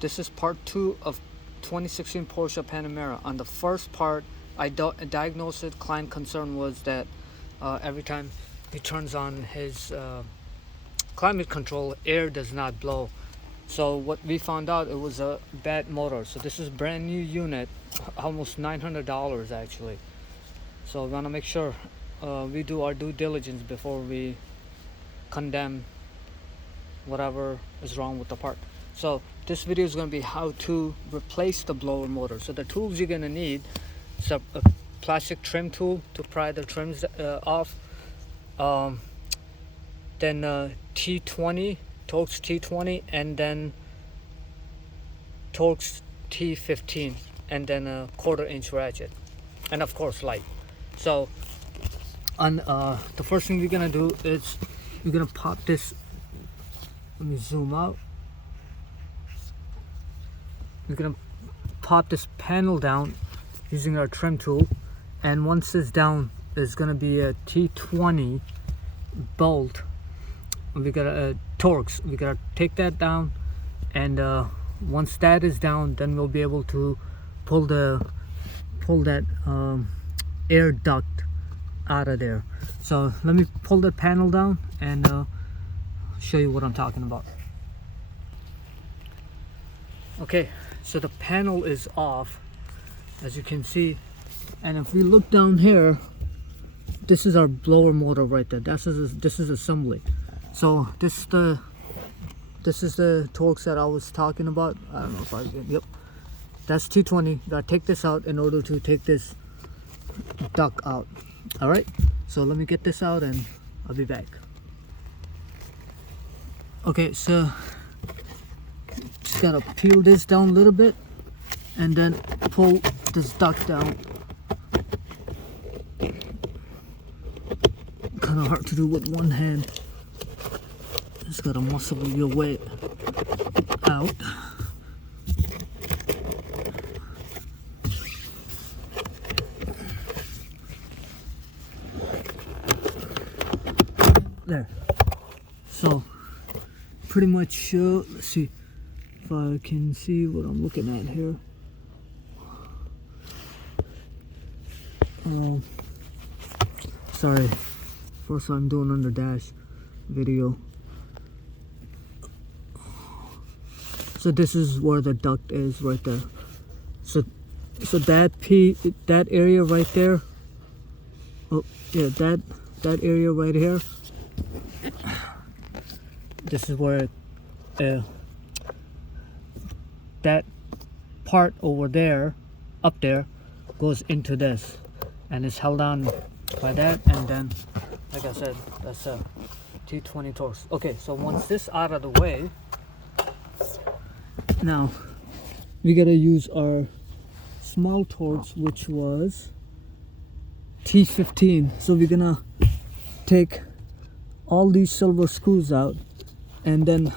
this is part 2 of 2016 Porsche Panamera. On the first part, I diagnosed it. Client concern was that every time he turns on his climate control, air does not blow. So what we found out, it was a bad motor. So this is a brand new unit, almost $900 actually. So we want to make sure we do our due diligence before we condemn whatever is wrong with the part. So this video is going to be how to replace the blower motor. So the tools you're going to need is a plastic trim tool to pry the trims off, then T20, Torx T20, and then Torx T15, and then a 1/4 inch ratchet, and of course light. So on the first thing we're gonna do is we're gonna pop this. Let me zoom out. We're gonna pop this panel down using our trim tool, and once it's down, there's gonna be a T20 bolt. We got a Torx. We gotta take that down, and once that is down, then we'll be able to pull that air duct out of there. So let me pull that panel down and show you what I'm talking about. Okay, so the panel is off, as you can see, and if we look down here, this is our blower motor right there. This is assembly. So this is the Torx that I was talking about. I don't know if I did. Yep, that's T20. Gotta take this out in order to take this duct out. All right, so let me get this out and I'll be back. Okay, so just gotta peel this down a little bit and then pull this duct down. Kind of hard to do with one hand. Just gotta muscle your way out. There. So pretty much, let's see if I can see what I'm looking at here. Sorry, first I'm doing under dash video. So this is where the duct is right there. So that area right there. Oh yeah, that area right here. This is where that part over there, up there, goes into this, and it's held on by that. And then, like I said, that's a T20 Torx. Okay, so once this out of the way, now we gotta use our small Torx, which was T15. So we're gonna take all these silver screws out, and then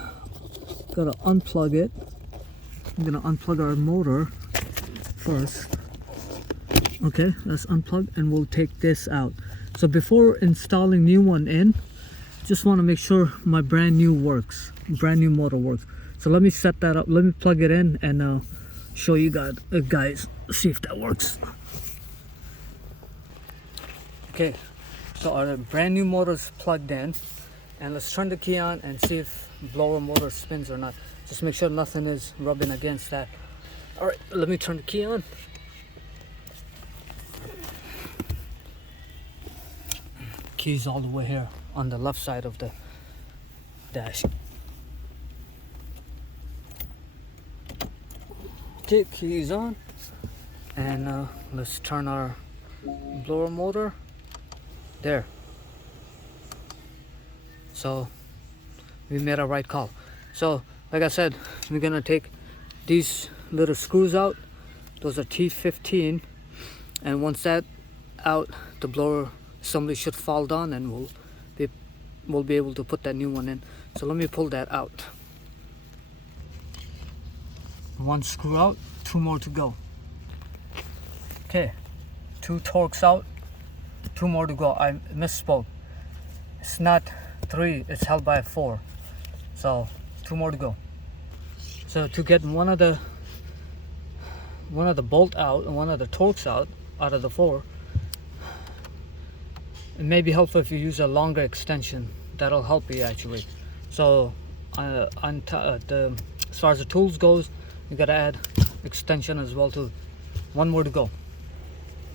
gotta unplug it. I'm gonna unplug our motor first. Okay, let's unplug, and we'll take this out. So before installing new one in, just want to make sure my brand new motor works. So let me set that up. Let me plug it in and show you guys, see if that works. Okay, so our brand new motor is plugged in, and let's turn the key on and see if blower motor spins or not. Just make sure nothing is rubbing against that. All right, let me turn the key on. Keys all the way here on the left side of the dash. Okay, keys on, and let's turn our blower motor there. So we made a right call. So like I said, we're gonna take these little screws out. Those are T15, and once that out, the blower assembly should fall down, and we'll be able to put that new one in. So let me pull that out. One screw out, 2 more to go. Okay, 2 Torx out, 2 more to go. I misspoke. It's not 3, it's held by 4. So 2 more to go. So to get one of the bolt out and one of the torques out of the 4, it may be helpful if you use a longer extension. That'll help you actually. So as far as the tools goes, you gotta add extension as well too. One more to go.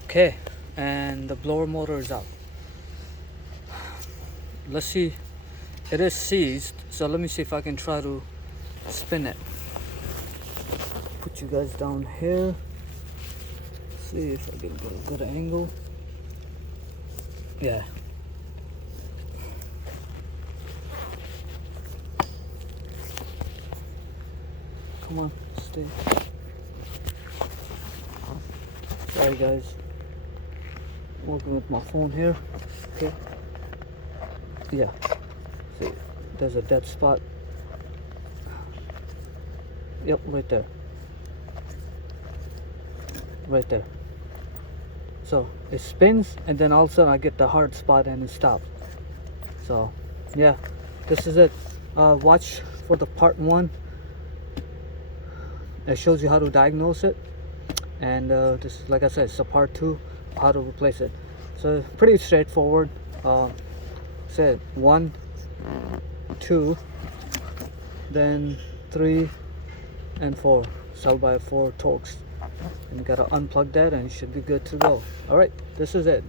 Okay, and the blower motor is out. Let's see, it is seized, so let me see if I can try to spin it. Put you guys down here, see if I can get a good angle. Yeah. Come on, stay. Sorry guys, working with my phone here. Okay. Yeah. See, there's a dead spot. Yep, right there. Right there. So it spins, and then all of a sudden I get the hard spot and it stops. So yeah, this is it. Watch for the part 1. It shows you how to diagnose it, and this, like I said, it's a part 2, how to replace it. So pretty straightforward. Said 1, 2, then 3 and 4. Cell by 4 torques. And you gotta unplug that and you should be good to go. Alright, this is it.